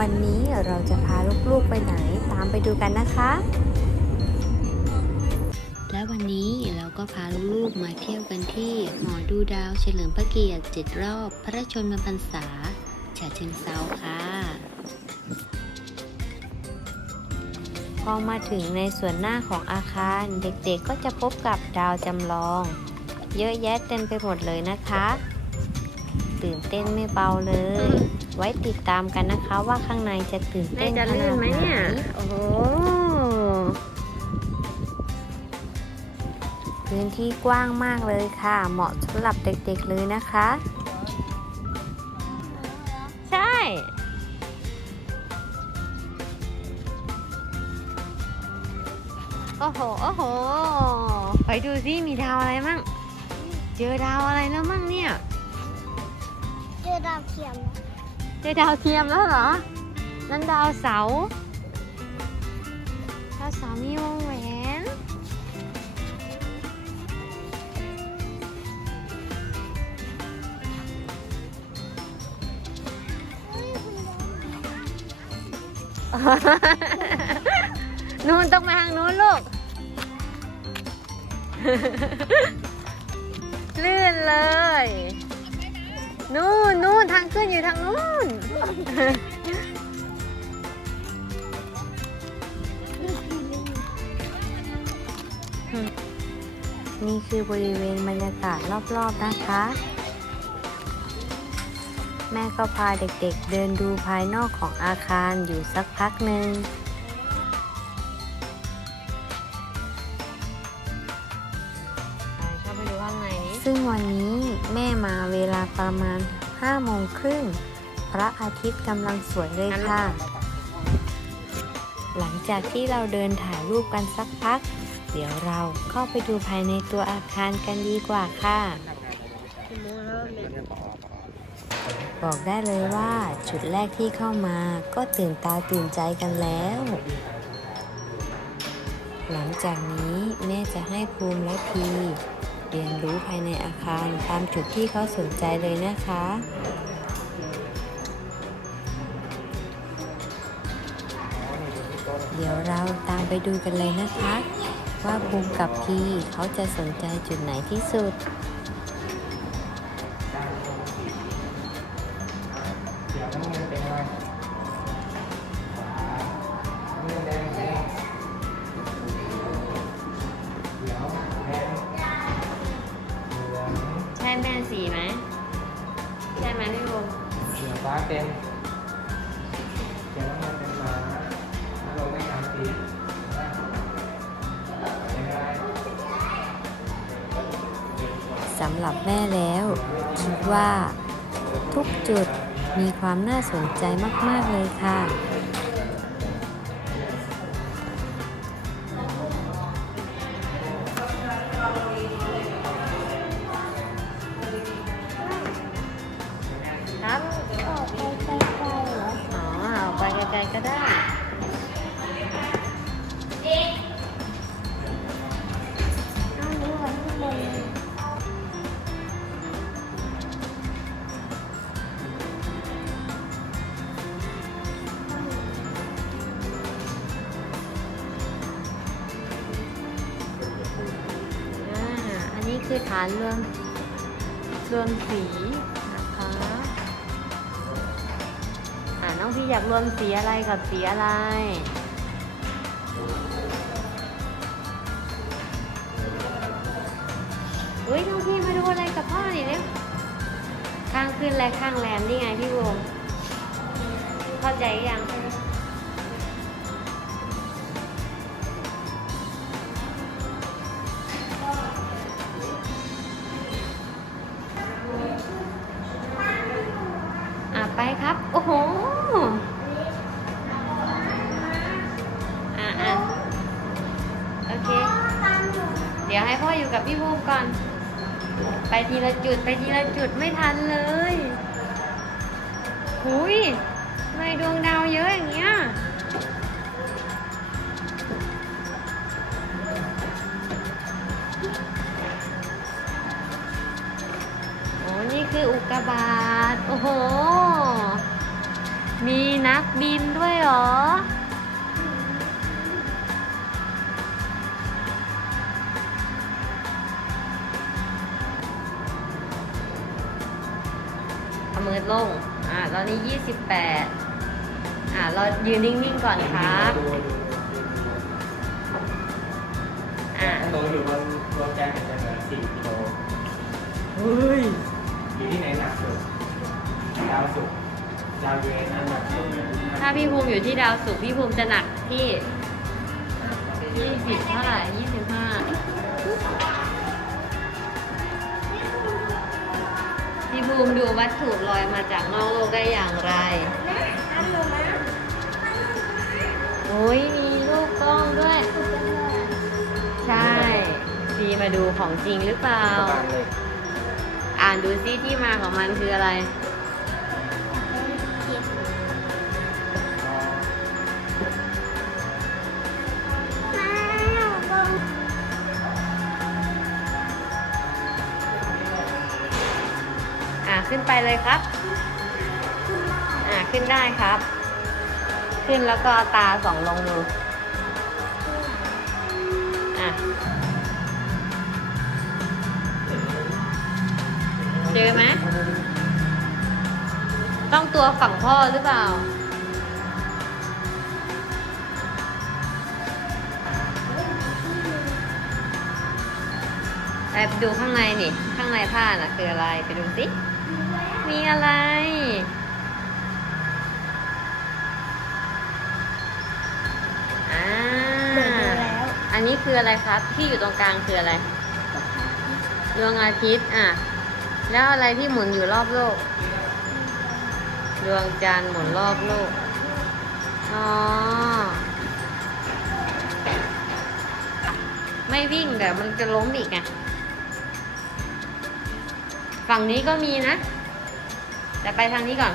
วันนี้เราจะพาลูกๆไปไหนตามไปดูกันนะคะ และวันนี้เราก็พาลูกๆมาเที่ยวกันที่หอดูดาวเฉลิมพระเกียรติเจ็ดรอบ พระชนมพรรษาฉะเชิงเซาค่ะ พอมาถึงในส่วนหน้าของอาคารเด็กๆก็จะพบกับดาวจำลอง เยอะแยะเต็มไปหมดเลยนะคะ ตื่นเต้นไม่เบาเลย ไว้ติดตามกันนะคะ ว่าข้างในจะตื่นเต้นขนาดไหนโอ้โหพื้นที่กว้างมากเลยค่ะ เหมาะสำหรับเด็กๆเลยนะคะ ใช่ โอ้โห โอ้โห ไปดูซิมีดาวอะไรมั่ง เจอดาวอะไรแล้วมั่งเนี่ย เจอดาวเทียม เจอดาวเทียมแล้วเหรอ นั่นดาวเสา ดาวเสามีวงแหวนนู่นต้องมาทางนู้นลูก ลื่นเลย นู่นนู่น ทางขึ้นอยู่ทางนู้น นี่คือบริเวณบรรยากาศรอบๆนะคะ แม่ก็พาเด็กๆเดินดูภายนอกของอาคารอยู่สักพักหนึ่งเข้าไปดูข้างในนี้ซึ่งวันนี้แม่มาเวลาประมาณ 5โมงครึ่งพระอาทิตย์กำลังสวยเลยค่ะ หลังจากที่เราเดินถ่ายรูปกันสักพัก เดี๋ยวเราเข้าไปดูภายในตัวอาคารกันดีกว่าค่ะ บอกได้เลยว่าจุดแรกที่เข้ามาก็ตื่นตาตื่นใจกันแล้ว หลังจากนี้แม่จะให้ภูมิและพี เรียนรู้ภายในอาคารตามจุดที่เขาสนใจเลยนะคะเดี๋ยวเราตามไปดูกันเลยนะคะ ว่าภูมิกับพีเขาจะสนใจจุดไหนที่สุด แม่สีไหมใช่ไหมพี่ภูมิเสือฟ้าเป็นเสือน้ำมันเป็นหมาถ้าลงไม่ทำสีสำหรับแม่แล้วคิดว่า ทุกจุดมีความน่าสนใจมาก ๆ เลยค่ะ นี้คือฐานรวมรวมสีนะคะอ่าน้องพี่อยากรวมสีอะไรกับสีอะไรอุ้ยน้องพี่มาดูอะไรกับพ่อหน่อยเร็วข้างขึ้นและข้างแรมนี่ไงพี่วงเข้าใจยัง ครับ โอ้โหอะอะโอเค เดี๋ยวให้พ่ออยู่กับพี่ภูมิก่อน ไปทีละจุดไปทีละจุดไม่ทันเลยหุยไมดวงดวง มืดลง อ่าตอนนี้ 28 อ่า เรายืนนิ่งๆก่อนครับ อ่าตรงอยู่บนตัวแจ้งจะเหลือ4กิโลเฮ้ย อยู่ที่ไหนหนักสุดดาวสุดดาวเวนั่นหนักสุดถ้าพี่ภูมิอยู่ที่ดาวสุดพี่ภูมิจะหนักที่ยี่สิบเท่าไหร่สิบห้า พี่บูมดูวัตถุลอยมาจากนอกโลกได้อย่างไร โอ้ยมีลูกกล้องด้วย ใช่พี่มาดูของจริงหรือเปล่า อ่านดูซิที่มาของมันคืออะไร ขึ้นไปเลยครับ อ่าขึ้นได้ครับ ขึ้นแล้วก็ตาสองลงดูอะเจอไหมต้องตัวฝั่งพ่อหรือเปล่าไปดูข้างในนี่ ข้างในผ้าน่ะ คืออะไร ไปดูสิ มีอะไร อ่าเปิดดูแล้วอันนี้คืออะไรครับ ที่อยู่ตรงกลางคืออะไร ดวงอาทิตย์ อะ แล้วอะไรที่หมุนอยู่รอบโลก ดวงจันทร์หมุนรอบโลก อ๋อ ไม่วิ่งแต่มันจะล้มอีกไงฝั่งนี้ก็มีนะ แต่ไปทางนี้ก่อน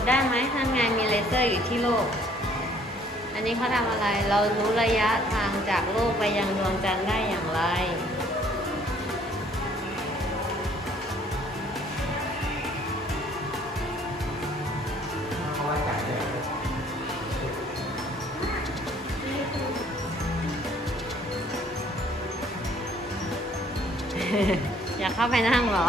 ดได้ไหมท่านไงมีเลเซอร์อยู่ที่โลก อันนี้เขาทำอะไร เรารู้ระยะทางจากโลกไปยังดวงจันทร์ได้อย่างไรเขาว่าจ่ายเลยอยากเข้าไปนั่งเหรอ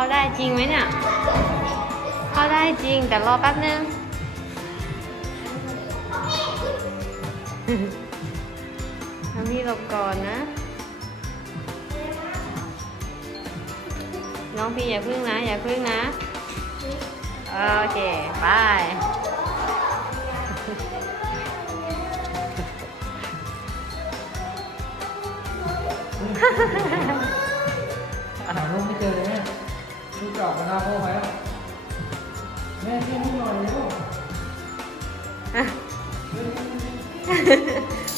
เข้าได้จริงไหมเนี่ย เข้าได้จริงแต่รอแป๊บนึง ทำพี่หลบก่อนนะ น้องพี่อย่าพึ่งนะ อย่าพึ่งนะ โอเคไปหาลูกไม่เจอเลย จอกมาหน้าพ่อไหมแม่เที่ยงลูกหน่อยเร็ว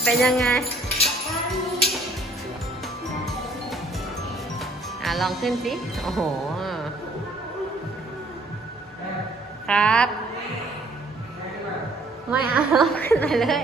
เป็นยังไง อะ ลองขึ้นสิ โอ้โห ครับ ไม่เอาขึ้นไปเลย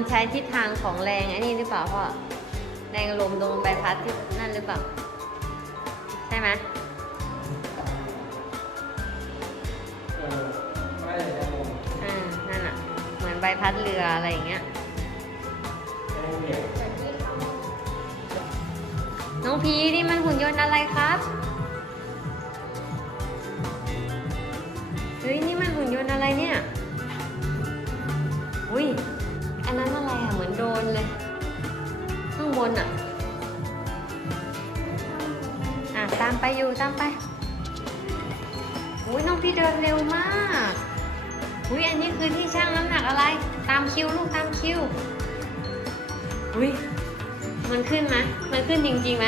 มันใช้ทิศทางของแรงไอ้นี่หรือเปล่าพ่อ แรงลมตรงใบพัดที่นั่นหรือเปล่า ใช่ไหมเออไม่ได้จะงงอ่า นั่นอะ เหมือนใบพัดเรืออะไรอย่างเงี้ยไม่ได้เรียนน้องพีนี่มันหุ่นยนต์อะไรครับอะไรเนี่ย อุ้ย โดนเลย ข้างบนอะ อะ ตามไปอยู่ตามไปอุ้ยน้องพี่เดินเร็วมากอุ้ยอันนี้คือที่ช่างน้ำหนักอะไร ตามคิวลูกตามคิวอุ้ยมันขึ้นไหมมันขึ้นจริงๆไหม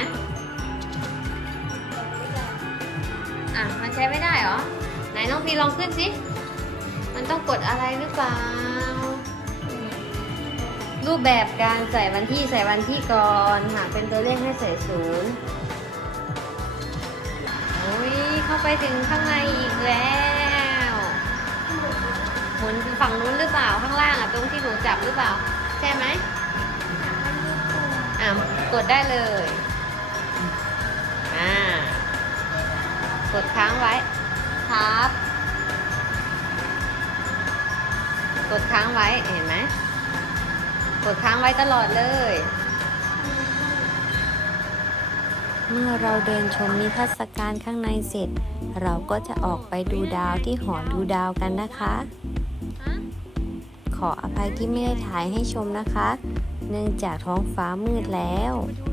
อะ มันใช้ไม่ได้เหรอ ไหนน้องพี่ลองขึ้นสิ มันต้องกดอะไรหรือเปล่า รูปแบบการใส่วันที่ใส่วันที่ก่อนหากเป็นตัวเลขให้ใส่ศูนย์โอ้ยเข้าไปถึงข้างในอีกแล้วหมุนฝั่งนู้นหรือเปล่าข้างล่างอะตรงที่หนูจับหรือเปล่า ใช่ไหมอะกดได้เลยอ่ากดค้างไว้ครับ กดค้างไว้เห็นไหม กดค้างไว้ตลอดเลย เมื่อเราเดินชมนิทรรศการข้างในเสร็จ เราก็จะออกไปดูดาวที่หอดูดาวกันนะคะ ขออภัยที่ไม่ได้ถ่ายให้ชมนะคะ เนื่องจากท้องฟ้ามืดแล้วดู